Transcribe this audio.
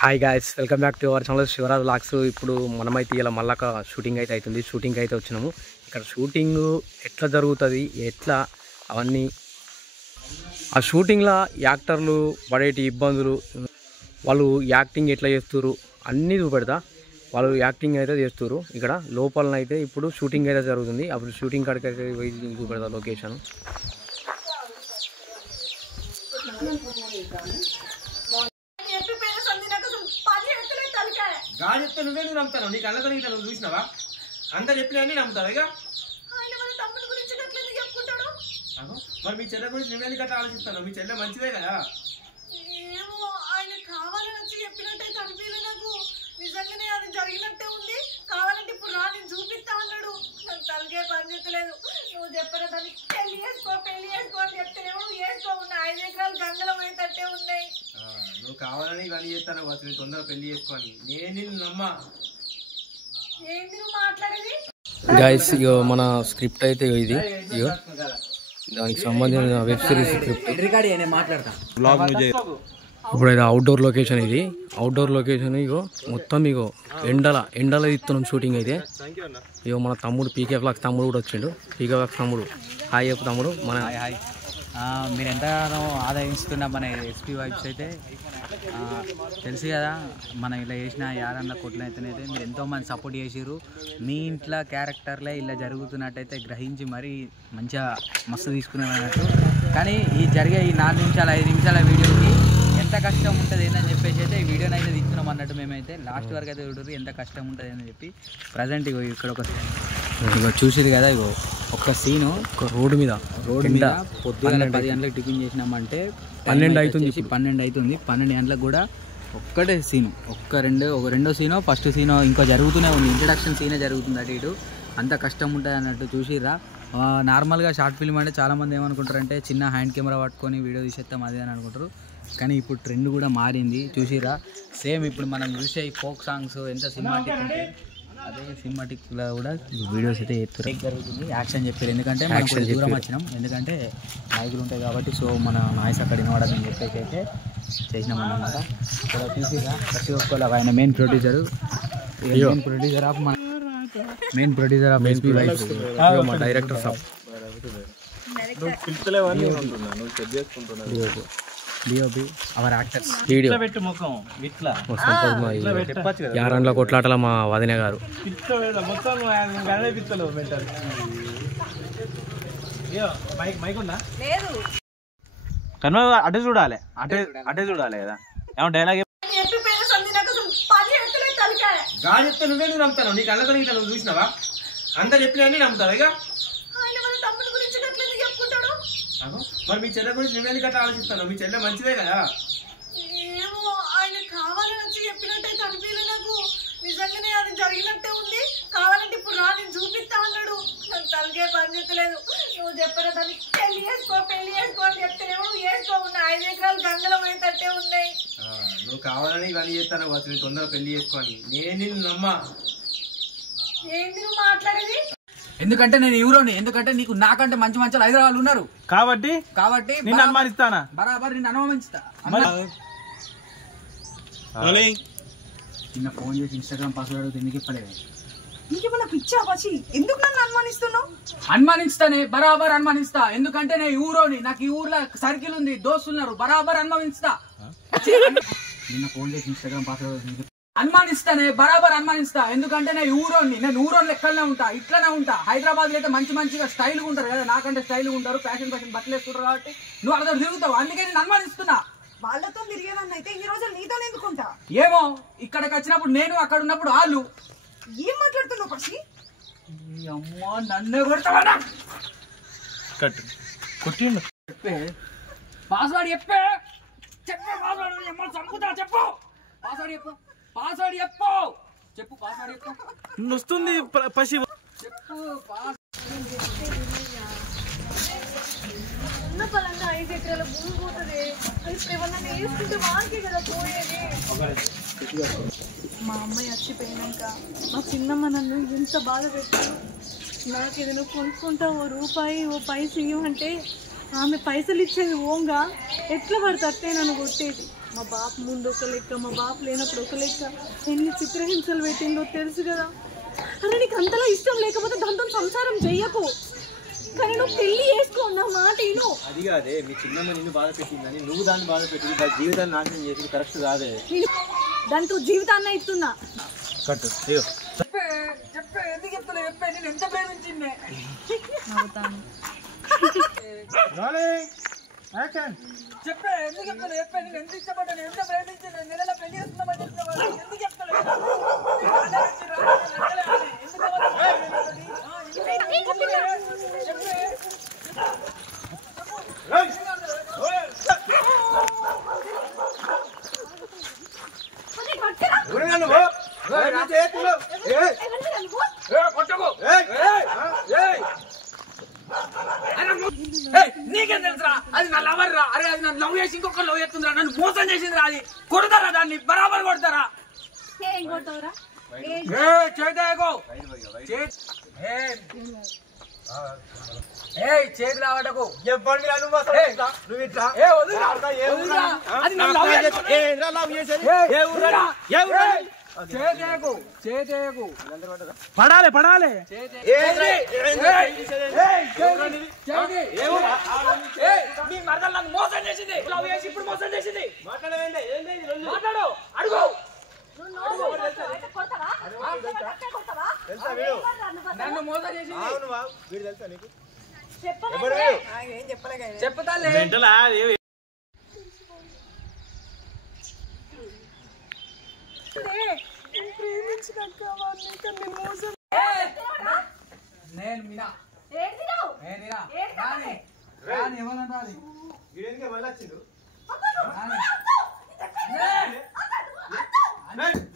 Hi guys, welcome back to our channel Shivaraj vlogs. ఇప్పుడు మనమైతే ఇలా మళ్ళీ షూటింగ్ అయితే అవుతుంది. షూటింగ్ అయితే వచ్చినాము. ఇక్కడ షూటింగ్ ఎట్లా జరుగుతుంది, ఎట్లా అవన్నీ ఆ షూటింగ్లో యాక్టర్లు పడేటి ఇబ్బందులు, వాళ్ళు యాక్టింగ్ ఎట్లా చేస్తున్నారు అన్నీ చూపెడతా. వాళ్ళు యాక్టింగ్ అయితే చేస్తున్నారు. ఇక్కడ లోపలనైతే ఇప్పుడు షూటింగ్ అయితే జరుగుతుంది. అప్పుడు షూటింగ్ కాడికి అయితే చూపెడతా లొకేషన్. గాడి చెప్తే నువ్వే నువ్వు నమ్ముతాను. నీకు అన్నతో నీకు నువ్వు చూసినావా? అంత చెప్పినా నమ్ముతావు. ఇక మరి మీ చెల్లె గురించి నువ్వే గట్లా ఆలోచిస్తాను. మీ చెల్లె మంచిదే కదా. ఆయన కావాలని వచ్చి చెప్పినట్టయితే అనిపించలే నాకు. నిజంగానే అది జరిగినట్టే ఉంది. కావాలంటే ఇప్పుడు రా నేను చూపిస్తా అన్నాడు. నాకు తలకే పని చెత్తలేదు. నువ్వు చెప్పరా దాన్ని పెళ్లి చేసుకో అని చెప్తేనేమో చేసుకోవు. 5 ఎకరాలు గంగలో పోయేటట్టే ఉన్నాయి. నువ్వు కావాలని ఇవన్నీ చేస్తాను వచ్చి నేను తొందరగా పెళ్లి చేసుకోని. నేను నిన్ను నమ్మా. ఏంటి నువ్వు మాట్లాడేది? గైస్, ఇగో మన స్క్రిప్ట్ అయితే ఇది. ఇగో దానికి సంబంధించిన వెబ్ సిరీస్ స్క్రిప్ట్. ఇప్పుడు ఇది అవుట్డోర్ లొకేషన్. ఇది అవుట్డోర్ లొకేషన్. ఇగో మొత్తం ఇగో ఎండల ఇస్తున్నాం షూటింగ్ అయితే. ఇగో మన తమ్ముడు పీకే వ్లాగ్స్ తమ్ముడు కూడా వచ్చిండు. పీకే వ్లాగ్స్ తమ్ముడు హాయ్ చెప్పు తమ్ముడు. మన హాయ్. మీరు ఎంతగానో ఆదాయిస్తున్న మన ఎస్పీ వైబ్స్ అయితే తెలుసు కదా. మనం ఇలా చేసిన 50 కోట్ల అయితేనైతే మీరు ఎంతోమంది సపోర్ట్ చేసిర్రు. మీ ఇంట్లో క్యారెక్టర్లే ఇలా జరుగుతున్నట్టయితే గ్రహించి మరీ మంచిగా మస్తు తీసుకున్నామన్నట్టు. కానీ ఈ జరిగే ఈ 4 నిమిషాల 5 నిమిషాల వీడియోకి ఎంత కష్టం ఉంటుంది ఏందని చెప్పేసి అయితే ఈ వీడియోని అయితే తీసుకున్నాం అన్నట్టు. మేమైతే లాస్ట్ వరకు అయితే చూడరు ఎంత కష్టం ఉంటుంది అని చెప్పి. ప్రజెంట్ ఇగో ఇక్కడ ఒక చూసిరు కదా, ఇగో ఒక్క సీను రోడ్డు మీద పొద్దున్న 10 గంటలకు టిఫిన్ చేసినామంటే 12 అవుతుంది. 12 గంటలకు కూడా ఒక్కటే సీను, రెండో సీను, ఫస్ట్ సీను ఇంకా జరుగుతూనే ఉంది. ఇంట్రడక్షన్ సీనే జరుగుతుంది అటు ఇటు. అంత కష్టం ఉంటుంది అన్నట్టు. చూసిరా, నార్మల్గా షార్ట్ ఫిల్మ్ అంటే చాలామంది ఏమనుకుంటారంటే చిన్న హ్యాండ్ కెమెరా పట్టుకొని వీడియో తీసేస్తాం అదే అని అనుకుంటారు. కానీ ఇప్పుడు ట్రెండ్ కూడా మారింది. చూసిరా, సేమ్ ఇప్పుడు మనం చూసే ఈ ఫోక్ సాంగ్స్ ఎంత సినిమాటిక్ ఉంటే అదే సినిమాటిక్లో కూడా వీడియోస్ అయితే జరుగుతుంది. యాక్షన్ చెప్పారు, ఎందుకంటే మనం దూరం వచ్చినాం, ఎందుకంటే మైకులు ఉంటాయి కాబట్టి. సో మన నాయిస్ అక్కడ వినవడని చెప్పేసి అయితే చేసినాం అన్నమాట. ఇక్కడ చూసిరా, ప్రతి ఒక్కరు ఆయన main producer of SP vibes, మా డైరెక్టర్ సాబ్ డిఓపి అవర్ యాక్టర్స్. వీడియో యారంలో కొట్లాటల మా వదిన గారు. అటే చూడాలి, అటే చూడాలి కదా. ఏమో డైలాగ్ గాడి చెప్తే నువ్వే నువ్వు నమ్ముతాను. నీకు అన్నతో నీకు నువ్వు చూసినావా? అంత చెప్పినా నమ్ముతావు. ఇక మరి మీ చెల్లె గురించి నువ్వే గట్లా ఆలోచిస్తాను. మీ చెల్లె మంచిదే కదా. ఆయన కావాలని వచ్చి చెప్పినట్టయితే అనిపించలే నాకు. నిజంగానే అది జరిగినట్టే ఉంది. కావాలంటే ఇప్పుడు రా నేను చూపిస్తా అన్నాడు. నాకు తలకే పని చెత్తలేదు. నువ్వు చెప్పరా దాన్ని పెళ్లి చేసుకో అని చెప్తేనేమో చేసుకోవు. 5 ఎకరాలు గంగలో పోయేటట్టే ఉన్నాయి. నువ్వు కావాలని ఇవన్నీ చేస్తాను వచ్చి నేను తొందరగా పెళ్లి చేసుకొని. నేను నిన్ను నమ్మా. ఏంటి నువ్వు మాట్లాడేది? ఎందుకంటే నేను హీరోని, ఎందుకంటే నీకు నాకంటే మంచి హైదరాబాద్ ఉన్నారు కాబట్టి నిన్ను అనుమానిస్తానా? బరాబర్ నిన్ను అనుమానిస్తా. నిన్న ఫోన్ చేసి ఇన్స్టాగ్రామ్ పాస్వర్డ్ అడిగితే ఎందుకు ఇప్పలేదు? నీకేమన్నా పిచ్చా పచ్చి? ఎందుకు నన్ను అనుమానిస్తున్నావు? అనుమానిస్తానే, బరాబర్ అనుమానిస్తా. ఎందుకంటే నేను హీరోని, నాకు ఈ ఊర్లో సర్కిల్ ఉంది, దోస్తున్నారు, బరాబర్ అనుమానిస్తా. నిన్న ఫోన్ చేసి ఇన్స్టాగ్రామ్ పాస్వర్డ్ అనుమానిస్తానే, బరాబర్ అనుమానిస్తా. ఎందుకంటే నేను ఊరోని లెక్కలనే ఉంటా, ఇట్లనే ఉంటా. హైదరాబాద్ లో అయితే మంచిగా స్టైల్గా ఉంటారు కదా, నాకంటే స్టైల్గా ఉంటారు, ఫ్యాషన్ బట్టలు వేసుకుంటారు కాబట్టి నువ్వు అక్కడ తిరుగుతావు. అందుకే నేను అనుమానిస్తున్నా. వాళ్ళతో తిరిగేదాన్ని అయితే ఈ రోజు నీతో ఎందుకుంటా? ఏమో ఇక్కడికి వచ్చినప్పుడు నేను, అక్కడ ఉన్నప్పుడు వాళ్ళు. ఏం మాట్లాడుతున్నావు పసి? అమ్మా నన్నే కొడతావా? కొట్టిండు. చెప్పే పాస్వర్డ్, చెప్పే పాస్వర్డ్. చంపుతా, చెప్పు పాస్వర్డ్, చెప్పు పాస్వర్డ్ చెప్పు. వస్తుంది పసి. చెప్పు ఉన్న పలంగా 5 ఎకరాల భూమి పోతుంది. ఏమన్నా వేసుకుంటే మాకే కదా పోయేది. మా అమ్మాయి చచ్చిపోయినాక మా చిన్నమ్మ నన్ను ఎంత బాధ పెట్టారు. నాకు ఏదైనా కొనుక్కుంటా ఓ పైస ఇవ్వమంటే ఆమె పైసలు ఇచ్చేది ఓంగా ఎట్లా పడితే నన్ను కొట్టేది. మా బాపు ముందు ఒక లెక్క, మా బాపు లేనప్పుడు ఒక లెక్క. ఎన్ని చిత్రహింసలు పెట్టిందో తెలుసు కదా. అరే నీకు అంతలా ఇష్టం లేకపోతే దాంతో సంసారం చెయ్యకు, కానీ నువ్వు పెళ్లి చేసుకో, నా మాట విను. అది కాదే మీ చిన్నమ్మ నిన్ను బాధ పెట్టిందని నువ్వు దాన్ని బాధ పెట్టి దాని జీవితాన్ని నాశనం చేసి కరెక్ట్ కాదే. దాంతో జీవితాన్ని ఇస్తున్నా. కట్టు నీకేం తెలుసురా? అది నా లవర్ రా. అరే అది నన్ను లవ్ చేసి ఇంకొక లవ్ చేస్తుందిరా, నన్ను మోసం చేసిందిరా. అది కొడతారా? దాన్ని బరాబర్ కొడతారా? చేతి రావటకు పడాలి పడాలి మీ మరదలు నన్ను మోసం చేసింది, లవ్ చేసి ఇప్పుడు మోసం చేసింది. మాట్లాడు, అడుగు. నన్ను మోసం చేసింది చెప్తా. నేను మీనా మళ్ళీ